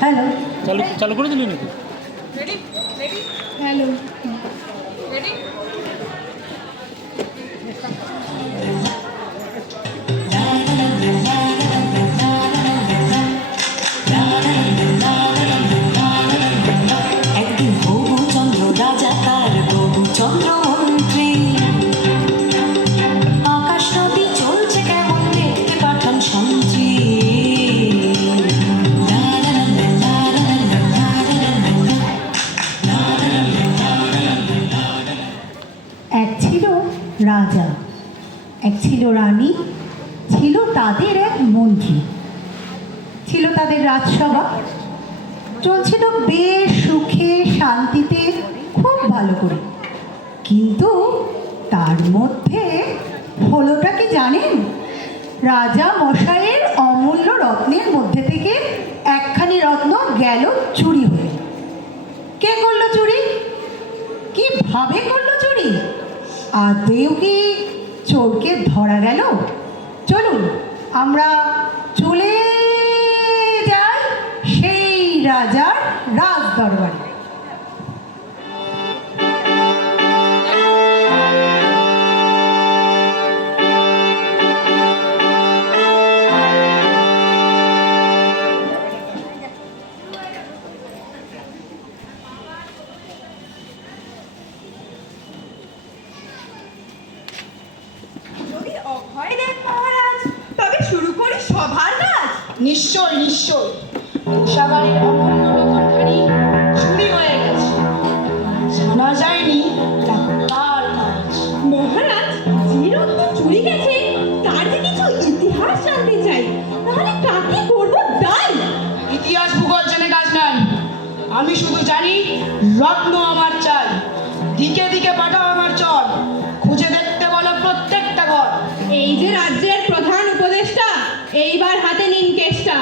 Hello চালু চালু করে দিলি নাকি? Ready ready hello ready. একদিন বহু চন্দ্র রাজা তার বহু চন্দ্র মন্ত্রী, আকাশ নদী চলছে কেমন দেখতে পাঠান সন্ত্রী। এক ছিল রাজা, এক ছিল রানী, ছিল তাদের এক মন্ত্রী, ছিল তাদের রাজসভা। চলছিল বেশ সুখে শান্তিতে, খুব ভালো করে। কিন্তু তার মধ্যে হলোটা কি জানেন? রাজা মশাইয়ের অমূল্য রত্নের মধ্যে থেকে একখানি রত্ন গেল চুরি হয়ে। কে করলো চুরি? কিভাবে করলো চুরি? আদেও কি চোরকে ধরা গেল? চলুন আমরা চলে যাই সেই রাজার রাজ দরবারে। যদি অভয় দেন মহারাজ, তবে শুরু করি সভার কাজ। নিশ্চয় নিশ্চয়, কোষাগারের অমূল্য রতনখানি চুরি হয়ে গেছে, জানা যায়নি তা কার কাজ। মহারাজ, যে রত্ন চুরি গেছে তার যে কিছু ইতিহাস জানতে চাই, তাহলে কাকে করব দায়? ইতিহাস ভূগোল জেনে কাজ নাই, আমি শুধু জানি রত্ন আমার চাই। দিকে দিকে পাঠাও আমার চল, খুঁজে দেখতে বলো প্রত্যেকটা ঘর। এই যে রাজ্যের প্রধান উপদেষ্টা, এইবার হাতে নিন কেষ্টা।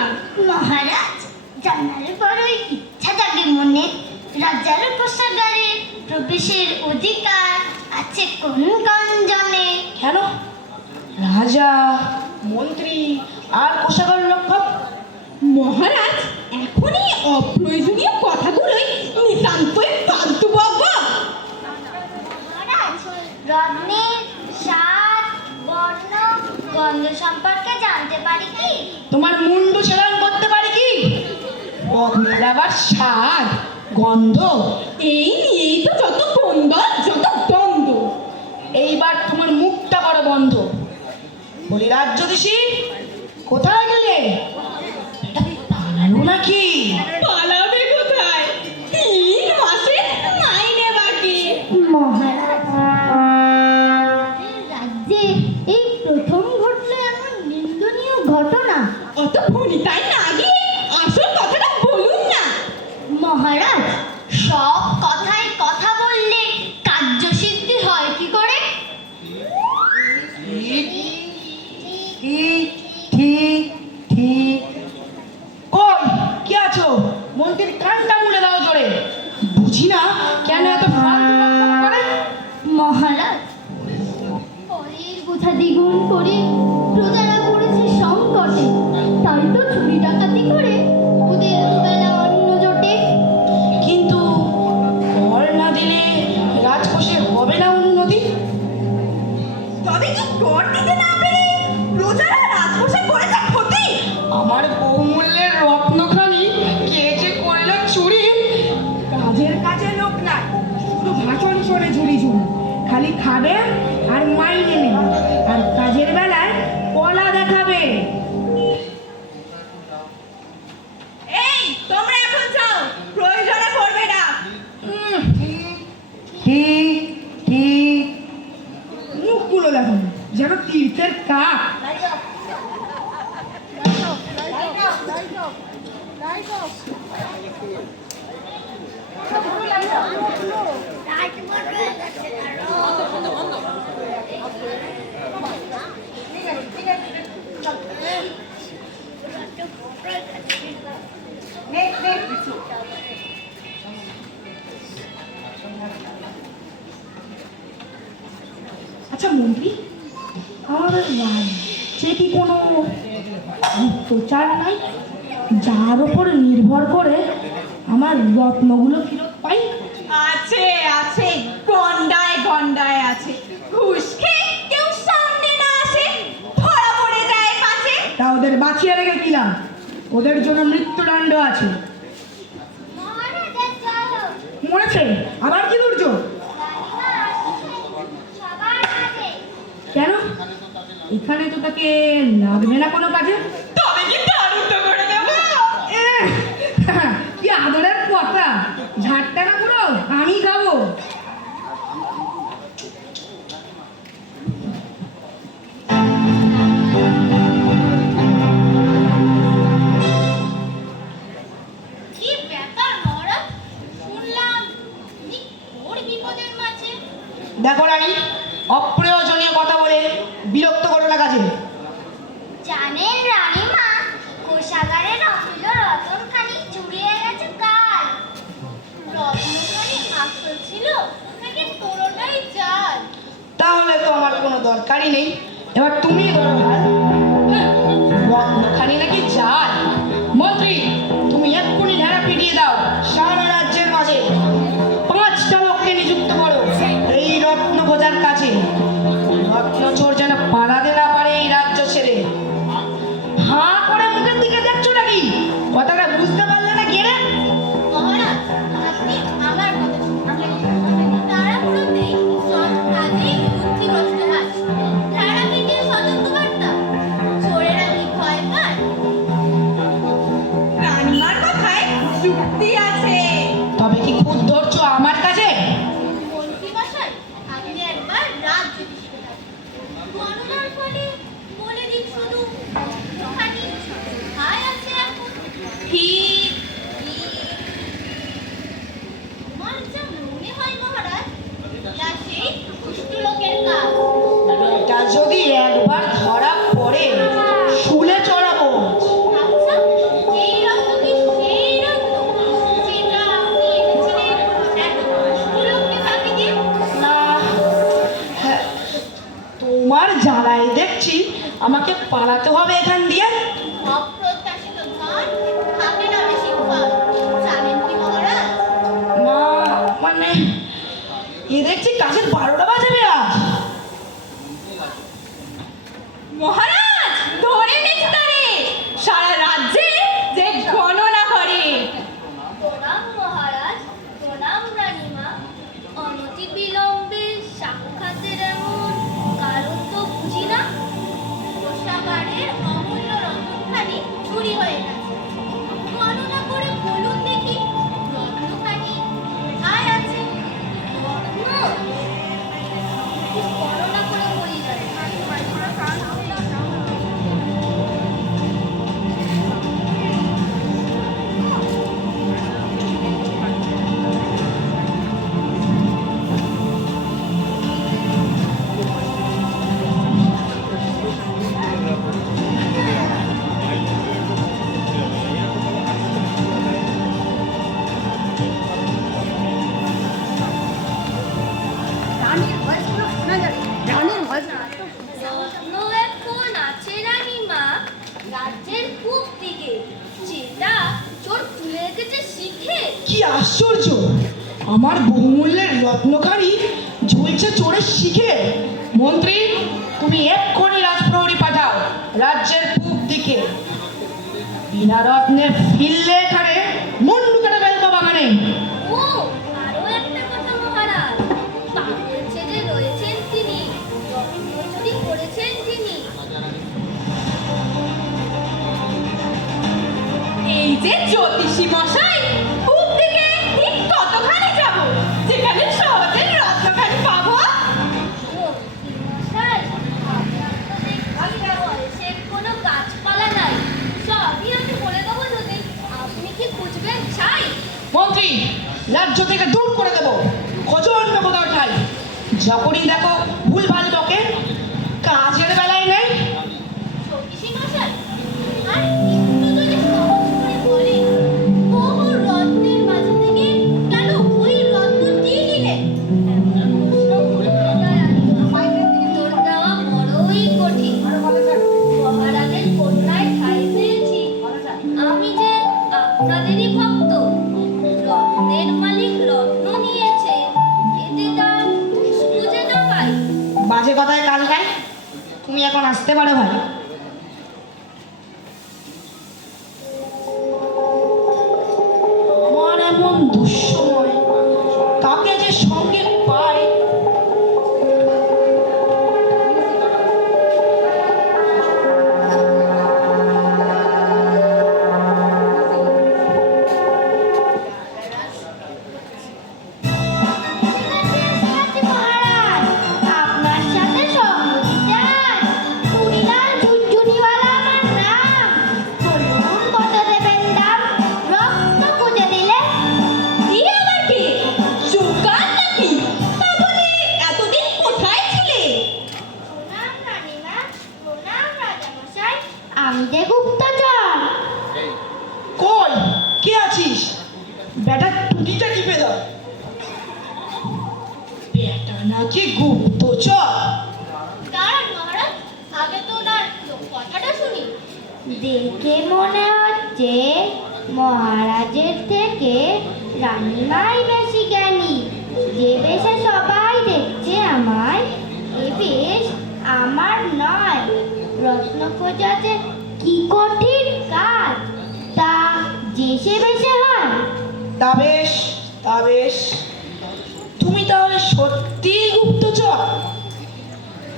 মহারাজ, জানার বড়ই ইচ্ছা জাগে মনে, রাজার কোষাগারে প্রবেশের অধিকার আছে কোন কোন জনে। কেন? রাজা, মন্ত্রী আর কোষাগার রক্ষক? মহারাজ, এখনই অপ্রয়োজনীয় কথাগুলোই নিতান্তই ফালতু বকবক। মহারাজ, রত্নের স্বাদ, বর্ণ, গন্ধ সম্পর্কে জানতে পারি কি? তোমার মুন্ডু সেলান করতে পারি কি? বদলার আবার স্বাদ, গন্ধ, এই নিয়েই তো যত দ্বন্দ্ব, যত দ্বন্দ্ব। এইবার তোমার মুখটা করো বন্ধ। বলি রাজ্যদেশী, কোথায় গেলে? এটা পালালো নাকি? পালাবে কোথায়? 3 মাসের মাইনে বাকি। মহারাজ, রাজ্যে এই প্রথম ঘটলো এমন নিন্দনীয় ঘটনা। অত ভনিতায় না গিয়ে আসল কথাটা বলুন না। মহারাজ, সব কথায় কথা বললে কার্যসিদ্ধি হয় কি করে? ঠিক ঠিক ঠিক ঠিক। কই কি আছো? মন্ত্রীর কানটা মুড়ে দাও জোরে। বুঝি না কেন এত ফালতু বকবক করে। মহারাজ, করের বোঝা দ্বিগুণ করে প্রজারা পড়েছে সংকটে, তাই তো চুরি ডাকাতি করে ওদের দুবেলা অন্ন জোটে। কিন্তু কর না দিলে রাজকোষে হবে না উন্নতি। তবে কি কর দিতে না পেরে প্রজারা রাজকোষে করেছে ক্ষতি? আমার বহুমূল্যের রত্নখানি কে যে করলো চুরি। কাজের কাজে লোক নাই, শুধু ভাষণ শোনে ঝুড়ি ঝুড়ি। খালি খাবে আর মাইনে নেবে, আর কাজের বেলায় কলা দেখাবে। এই তোমরা এখন যাও, প্রয়োজনে করবে না। ঠিক ঠিক। মুখগুলো দেখো যেন তীর্থের কাক। আচ্ছা মন্ত্রী, আর সে কি কোনো গুপ্তচার নাই যার ওপর নির্ভর করে আমার রত্নগুলো ফেরত পাই? আছে আছে, গন্ডায় গন্ডায় আছে। ঘুষ খেয়ে কেউ সামনে না আসে, ধরা পড়ে যায় কাছে। তা ওদের বাঁচিয়ে রেখে কিলাম, ওদের জন্য মৃত্যুদণ্ড আছে। মহারাজা চলো, মরেছে? আবার কি দুর্যোগ? রানীমা আসছে সবার আগে। কেন? এখানে তো তাকে লাগবে না কোনো কাজে। তবে কি দারুণ করে দেবো? এহ, কি আদরের কথা! ঝাড়টা না পুরো আমি খাবো। কি ব্যাপার মহারাজ, শুনলাম তুমি ঘোর বিপদের মাঝে। দেখো রানী, অপ্রয়োজনীয় কথা বলে বিরক্ত করো না কাজে। জানেন রানীমা, কোষাগারের অমূল্য রতনখানি চুরিয়ে গেছে কাল। রত্নখানি আসল ছিল নাকি পুরোটাই জাল? তাহলে তো আমার কোনো দরকারই নেই, এবার তুমি ধরো হাল। রত্নখানি নাকি জাল? মন্ত্রী, তুমি এক্ষুনি ঢেরা পিটিয়ে দাও সারা রাজ্যের মাঝে। 5টা লোককে নিযুক্ত করো এই রত্ন খোঁজার কাজে। রত্ন চোর যেন পালাতে না পারে এই রাজ্য ছেড়ে। হাঁ করে মুখের দিকে দেখছো নাকি? কথাটা বুঝতে পারলে না গেলে? মহারাজ, আপনি আমার কথা শুনুন। তাড়াহুড়োতেই সব কাজেই বুদ্ধিভ্রষ্ট হয়। ঢেরা পিটিয়ে সতর্কবার্তা, চোরেরা কি ভয় পায়? রানীমার কথায় যুক্তি আছে। তবে কি খুদ ধরছো আমার কাছে? মন্ত্রীমশাই, আপনি একবার রাজ্য দৃষ্টি দেন। গণনার ফলে বলে দিন শুধু রত্নখানি কোথায় আছে এখন? ঠিক। আমার যা মনে হয় মহারাজ, এটা সেই দুষ্ট লোকের কাজ। এটা যদি একবার ধরা পড়ে শুলে চড়াবো। আচ্ছা, এই রত্ন কি সেই রত্ন যেটা আপনি এনেছিলেন এক দুষ্ট লোককে ফাঁকি দিয়ে? না, হ্যাঁ, তোমার জ্বালায় দেখছি আমাকে পালাতে হবে এখান দিয়ে। অপ্রত্যাশিত ধন থাকে না বেশিক্ষণ, জানেন কি মহারাজ? না মানে, এ দেখছি কাছের 12টা বাজাবে আজ। মহারাজ ধরে নিচ্ছে তারে, সারা রাজ্যে যে গণনা করে। প্রণাম মহারাজ, প্রণাম রানীমা। অনতি বিলম্বে সাক্ষাতের এমন কারণ তো বুঝি না। কোষাগারের অমূল্য রত্নখানি চুরি হয়ে গেছে। গণনা করে বলুন দেখি, রত্নখানি কোথায় আছে? রত্ন গণনা করে বলি যায়। রত্ন এখন আছে রানীমা রাজ্যের পূব দিকে, যেটা চোর তুলে রেখেছে শিখে। কি আশ্চর্য! আমার বহুমূল্যের রত্নখানি ঝুলছে চোরের শিখে। মন্ত্রী, তুমি এক্ষুনি রাজপ্রহরী পাঠাও রাজ্যের পূব দিকে। বিনা রত্নে ফিরলে এখানে মুন্ডু কেটে ফেলবো বাগানে। ও আরো একটা কথা মহারাজ, পাগল সেজে রয়েছেন তিনি, রত্ন চুরি করেছেন তিনি। এই যে জ্যোতিষী মশাই, পূব দিকে ঠিক কতখানি যাব যেখানে সহজে রত্নখানি পাবো? মশাই, আপনার তো দেখছি বয়সের কোনো গাছপালা নাই, সবই আমি বলে দেবো যদি আপনি কি খুঁজবেন চাই? মন্ত্রী, রাজ্য থেকে দূর করে দেবো, খোঁজো অন্য কোথাও ঠাই। যখনই দেখো ভুলভাল বকে, কাজের বেলায় নেই। জ্যোতিষী মশাই, আর একটু যদি সহজ করে বলেন, বহু রত্নের মাঝে থেকে কেন ওই রত্নটি নিলেন? এমন প্রশ্ন করতে হয় রানীমা। উত্তর দেওয়া বড়ই কঠিন। মহারাজের কন্যায় ঠাঁই পেয়েছি, আমি যে আপনাদেরই ভক্ত। তুমি এখন আসতে পারো ভাই। আমার এমন দুঃসময় তাকে যে সঙ্গে পাই। মহারাজ আপনার সাথে সঙ্গ দিতে আজ চুড়িলাল ঝুনঝুনিওয়ালা আমার নাম। বলুন কত দেবেন দাম? রক্ত খুঁজে দিলে কি আবার কি সুকাল নাকি? তা বলে এতদিন কোথায় ছিলে? প্রণাম রানীমা, প্রণাম রাজামশাই, আমি যে গুপ্তচর। কই কে আছিস? ব্যাটা টুটিটা টিপে দাও। ব্যাটা নাকি গুপ্তচর? দাঁড়ান মহারাজ, আগে তো ওনার কথাটা শুনি। দেখে মনে হচ্ছে মহারাজের থেকে রানীমাই বেশি জ্ঞানী। যে বেশে সবাই দেখছে আমায়, এ বেশ আমার নয়। রত্ন খোঁজা যে কি কঠিন কাজ, তা যে সে বেশে হয়। তা বেশ, তা বেশ। তুমি তাহলে সত্যি গুপ্তচর?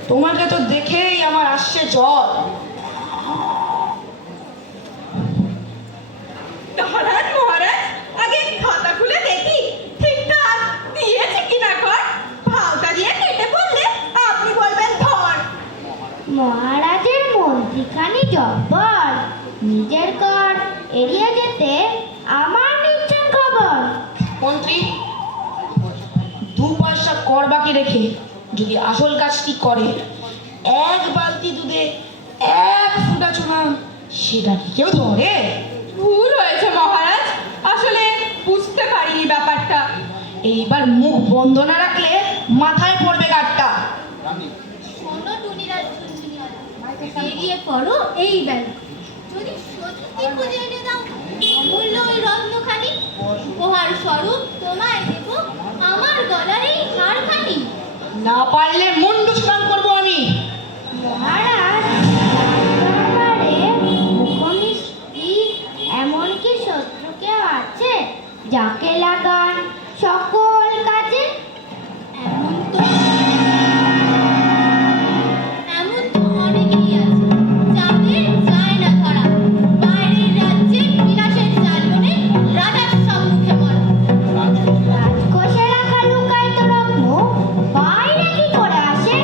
তোমাকে তো দেখেই আমার আসছে জ্বর। দাঁড়ান মহারাজ, আগে খাতা খুলে দেখি ঠিকঠাক দিয়েছে কিনা কর। ভাওতা দিয়ে কেটে পড়লে আপনি বলবেন ধর। মহারাজের মন্ত্রীখানি জব্বর, নিজের কর এড়িয়ে যেতে আমার নিচ্ছেন খবর। মন্ত্রী, 2 পয়সা কর বাকি রেখে যদি আসল কাজটি করে, 1 বালতি দুধে 1 ফোঁটা চুনা, সেটা কি কেউ ধরে? ভুল হয়েছে মহারাজ, আসলে বুঝতে পারিনি ব্যাপারটা। এইবার মুখ বন্ধ না রাখলে মাথায় পড়বে গাঁটটা। শোনো টুনিরাজ ঝুনঝুনিওয়ালা, বেরিয়ে পড়ো এই বেলা। যদি সত্যি খুঁজে এনে দাও অমূল্য ওই রত্নখানি, উপহার স্বরূপ তোমায় দেব আমার গলার এই হারখানি। না পারলে মুন্ডু স্নান করবো আমি। মহারাজ দরবারে মুখমিষ্টি এমন কি শত্রু কেউ আছে যাকে লাগান সকল কাজে? এমন তো অনেকেই আছে যাদের যায় না ধরা, বাইরের রাজ্যে বিলাসের জালবনে রাজার সম্মুখে মরা। রাজকোষে রাখা লুকায়িত রত্ন বাইরে কি করে আসে?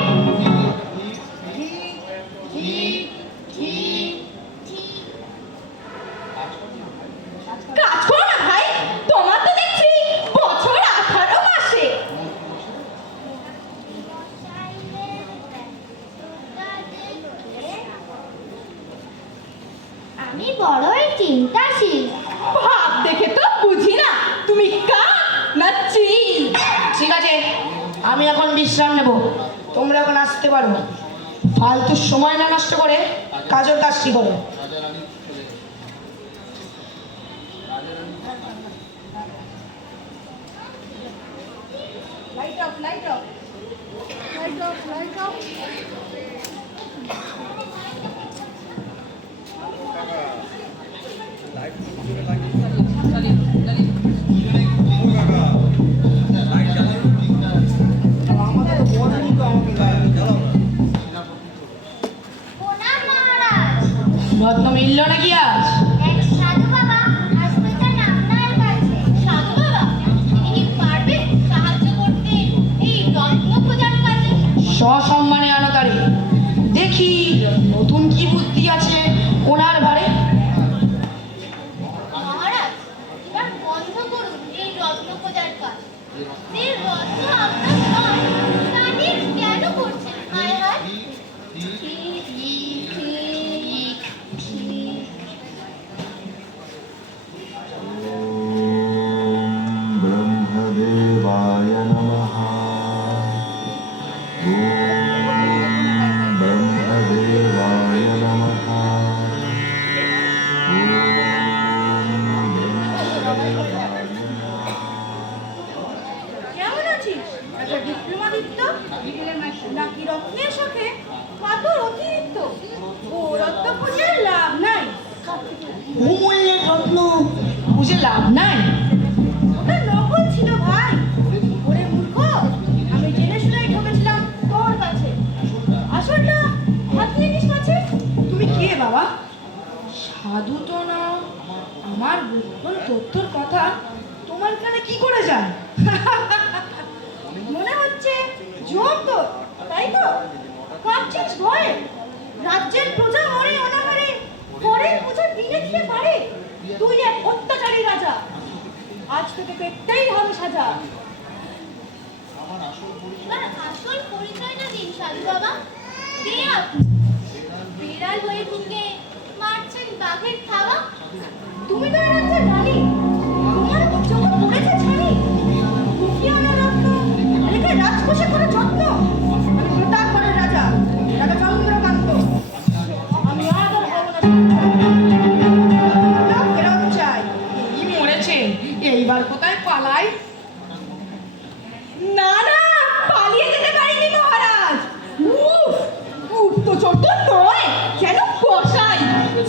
কাজ করো না ভাই, তোমার তো দেখছি বছর 18 মাসে। আমি বড়ই চিন্তাশীল। ভাব দেখে তো বুঝি না তুমি কাক না চিল। ঠিক আছে, আমি এখন বিশ্রাম নেব, তোমরা এখন আসতে পারো। ফালতু সময় না নষ্ট করে কাজের কাজটি করো। Light off, light off, light off, light off. প্রণাম মহারাজ। রত্ন মিলল নাকি আজ? এক সাধু বাবা আসতেছেন আপনার কাছে। সাধু বাবা, তিনি কি পারবেন সাহায্য করতে এই রত্ন খোঁজার কাজে? সসম্মানে আনো তারে, দেখি নতুন কি বুদ্ধি আছে ওনার ভারে। মহারাজ, এবার বন্ধ করুন এই রত্ন খোঁজার কাজ। যে রত্ন আপনার নয়, তা নিয়ে কেন করছেন? হায় হায়। ब्रह्मदेवाय नमः। ब्रह्मदेवाय नमः। কেমন আছিস? এমন তথ্যর কথা তোমার কানে কি করে যায়? মনে হচ্ছে জোর তো, তাই তো? কাঁপছিস ভয়ে? রাজ্যের প্রজা মরে অনাহারে, পরের বোঝা দিনে দিতে পারে? তুই এক অত্যাচারী রাজা, আজ তোকে পেটতেই হবে সাজা। এবার আসল পরিচয়টা দিন সাধু বাবা। কে আপনি? বিড়াল হয়ে ঢুকে মারছেন বাঘের থাবা। তুমি তো এ রাজ্যের রানী, তোমার উপর চোখে পড়েছে ছানি। লুকিয়ে আনা রত্ন, রেখে রাজকোষে করে যত্ন। আমি প্রতাপগড়ের রাজা, রাজা চন্দ্রকান্ত। আমি আদর হব না, ফেরত চাই। এই মরেছে, এইবার কোথায় পালাই? না না, পালিয়ে যেতে পারিনি মহারাজ। উফ, উফ তো ছোট নয়, যেন কষাই।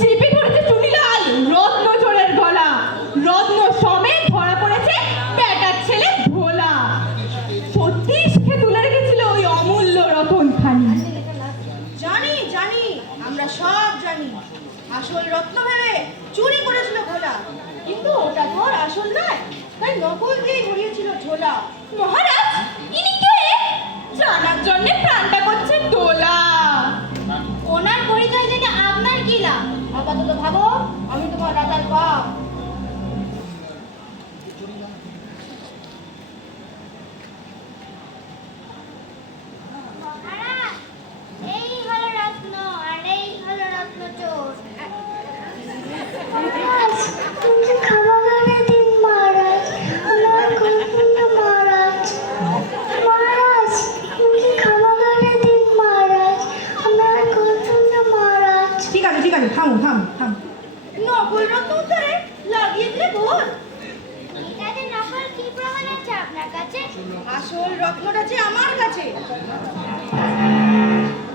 চেপে ধরেছে চুনিলাল রত্ন চোরের গলা। রত্ন সমেত ধরা পড়েছে বেটার ছেলে ভোলা। সত্যি শিখে তুলে রেখেছিল ওই অমূল্য রতনখানি। জানি জানি, আমরা সব জানি। আসল রত্ন ভেবে চুরি করেছিল ভোলা, কিন্তু ওটা তো আর আসল নয়, তাই নকল দিয়ে ঘুরিয়েছিল ঝোলা। মহারাজ, ইনি কে? জানার জন্য প্রাণটা করছে দোলা। ওনার পরিচয় জেনে আপনার কি লাভ? আপাতত ভাবো আমি তোমার রাজার বাপ। মহারাজ, এই হলো রত্ন আর এই হলো রত্ন চোর। ক্ষমা করে দিন মহারাজ, আমার কল্পনা মহারাজ। মহারাজ, আমাকে ক্ষমা করে দিন মহারাজ, আমার কল্পনা মহারাজ। ঠিক আছে থামো থামো থামো। নকল রত্ন উদ্ধারে লাগিয়ে দিলে গোল। এটাতে নকল কি প্রমাণ আছে আপনার কাছে? আসল রত্নটা যে আমার কাছে,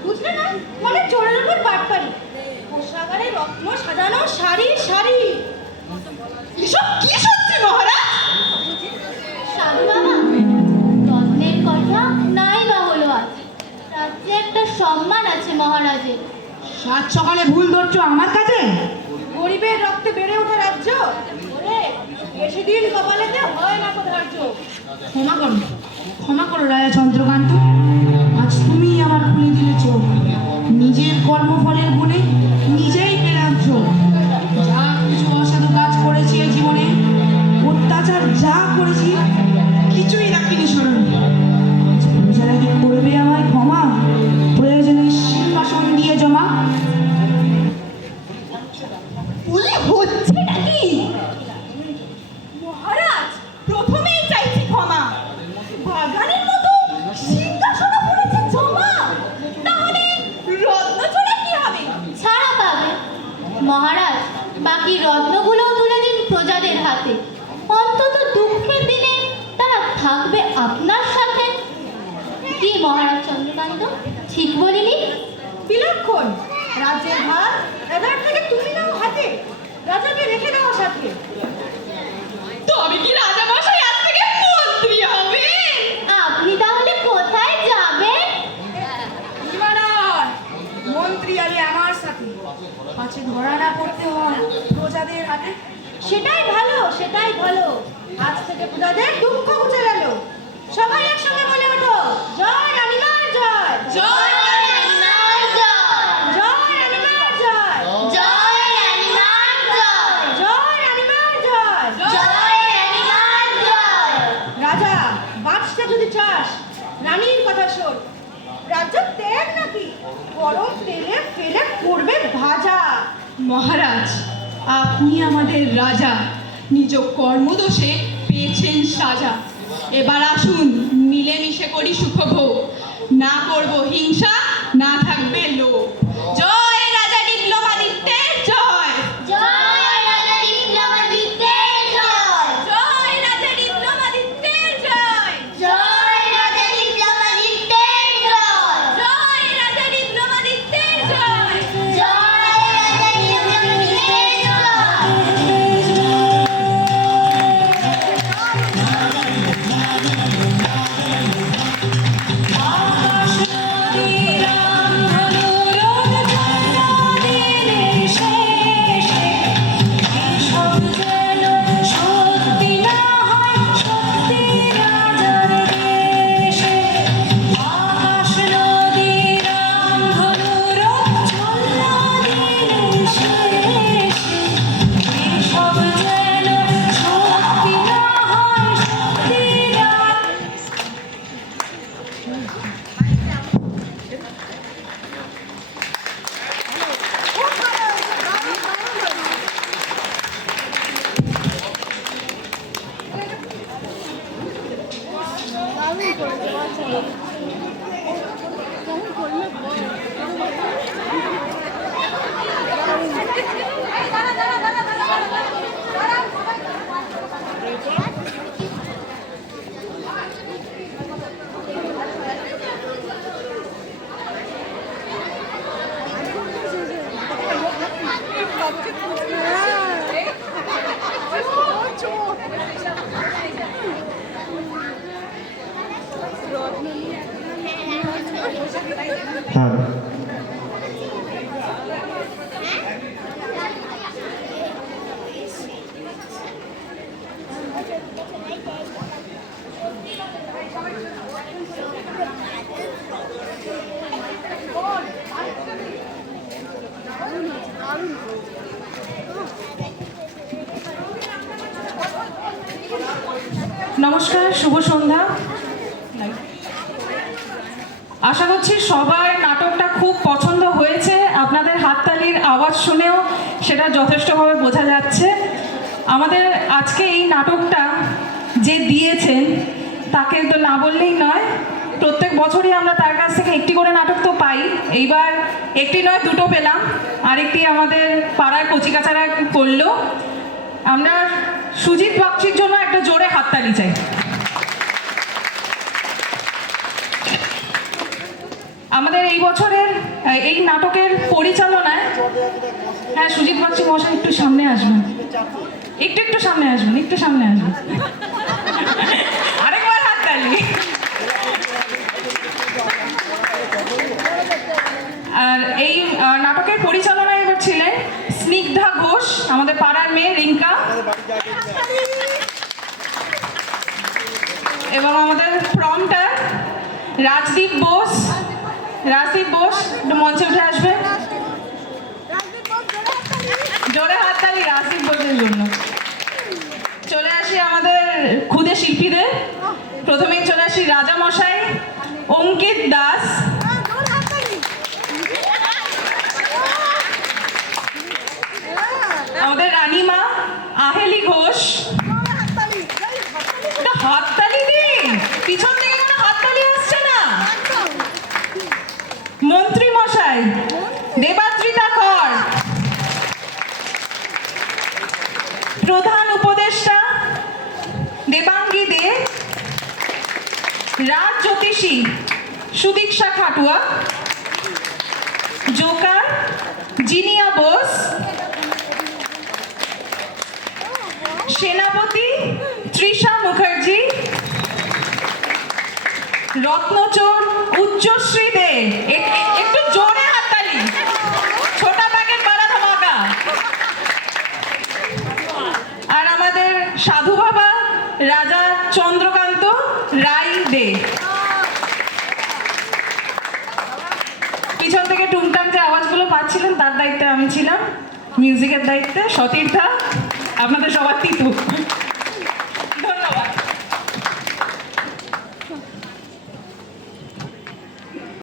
বুঝলে না? মানে চোরের উপর বাটপারি। কোষাগারে রত্ন সাজানো সারি সারি। এসব কি সত্যি মহারাজ? সাধু বাবা, রত্নের কথা নাই বা হলো আজ। রাজ্যে একটা সম্মান আছে মহারাজের। সাত সকালে ভুল ধরছো আমার কাছে? গরিবের রক্তে বেড়ে ওঠা রাজ্য, ওরে বেশি দিন কপালেতে হয় না ধার্য। ক্ষমা করো রাজা চন্দ্রকান্ত। আজ তুমি আমার খুলে দিলে চোখ। নিজের কর্মফলের গুণে নিজেই পেলাম চোখ। যা কিছু অসাধু কাজ করেছি এই জীবনে, অত্যাচার যা করেছি, কিছুই রাখিনি স্মরণে। আজ প্রজারা কি করবে আমায় ক্ষমা? প্রয়োজনে সিংহাসন দিয়ে জমা। বলি হচ্ছেটা কি? মহারাজ, প্রথমেই চাইছি ক্ষমা। বাগানের মতো সিংহাসনে পড়েছে জমা। তাহলে রত্ন চোরা কি হবে? ছাড়া পাবে মহারাজ। বাকি রত্নগুলোও তুলে দিন প্রজাদের হাতে। অন্তত দুঃখের দিনে তারা থাকবে আপনার সাথে। কি মহারাজ চন্দ্রকান্ত, ঠিক বলিনি? বিলক্ষণ। রাজ্যের ভার এবার থেকে তুমি নাও হাতে, রাজাকে রেখে দাও সাথে। তবে কি রাজা মশাই আজ থেকে মন্ত্রী হবে? আপনি তাহলে কোথায় যাবেন? মহারাজ, মন্ত্রী আলী আমার সাথে, পাছে ধরা না পড়তে হয় প্রজাদের হাতে। সেটাই ভালো, সেটাই ভালো। আজ থেকে প্রজাদের দুঃখ মুছে গেল। সবাই একসঙ্গে বলে ওঠো, জয় রানীমার জয়। জয় রানীমার জয়! জয় রানীমার জয়। জয় রানীমার জয়! জয় রানীমার জয়। জয় রানীমার জয়! রাজা, বাঁচতে যদি চাস রানীর কথা শোন। রাজ্য ত্যাগ নাকি, গরম তেলে ফেলে করবে ভাজা। মহারাজ, আপনি আমাদের রাজা, নিজ কর্মদোষে পেয়েছেন সাজা। এবার আসুন মিলেমিশে করি সুখভোগ, না করব হিংসা, না থাকবে লোভ। জয় রাজা ডিপ্লোমাদিত্যের জয়। জয় রাজা ডিপ্লোমাদিত্যের জয়! জয় রাজা ডিপ্লোমাদিত্যের জয়। জয় রাজা ডিপ্লোমাদিত্যের জয়! জয় রাজা ডিপ্লোমাদিত্যের জয়। জয় রাজা ডিপ্লোমাদিত্যের জয়! আকাশ নদী রাম ধনুর হ্যাঁ নমস্কার, শুভ সন্ধ্যা। আশা করছি সবার নাটকটা খুব পছন্দ হয়েছে। আপনাদের হাততালির আওয়াজ শুনেও সেটা যথেষ্টভাবে বোঝা যাচ্ছে। আমাদের আজকে এই নাটকটা যে দিয়েছেন তাকে তো না বললেই নয়। প্রত্যেক বছরই আমরা তার কাছ থেকে একটি করে নাটক তো পাই। এইবার একটি নয়, দুটো পেলাম। আরেকটি আমাদের পাড়ার কচিকাচারা করলো। আমরা সুজিত বাগচির জন্য একটা জোরে হাততালি চাই। আমাদের এই বছরের এই নাটকের পরিচালনায়, হ্যাঁ সুজিত বাগচি মশাই একটু সামনে আসবেন, একটু সামনে আসবেন, একটু সামনে আসবেন। আরেকবার হাততালি। আর এই নাটকের পরিচালনায় এবার ছিলেন স্নিগ্ধা ঘোষ, আমাদের পাড়ার মেয়ে রিঙ্কা, এবং আমাদের প্রম্পটার রাজদীপ বোস। রাজদীপ বোস একটু মঞ্চে উঠে আসবে। জোরে হাততালি রাজদীপ বোসের জন্য। চলে আসি আমাদের খুদে শিল্পীদের। প্রথমেই চলে আসি রাজা মশাই, অঙ্কিত দাস, আমাদের রানীমা আহেলি ঘোষ। হাততালি দিন, পিছন থেকে কোনো হাততালি আসছে না। মন্ত্রী মশাই দেবাদ্রিতা কর, প্রধান উপদেষ্টা দেবাঙ্গী দে, রাজ জ্যোতিষী সুদীক্ষা খাটুয়া, জোকার জিনিয়া বোস, সেনাপতি তৃষা মুখার্জি, রত্নচোর উচ্চশ্রী দে। একটু জোরে হাততালি, ছোটা প্যাকেট বাড়া ধামাকা। আর আমাদের সাধু বাবা রাজা চন্দ্রকান্ত রায় দে। পিছন থেকে টুংটাং যে আওয়াজগুলো পাচ্ছিলেন তার দায়িত্বে আমি ছিলাম, মিউজিকের দায়িত্বে সতীর্থা, আপনাদের সবার তিতু।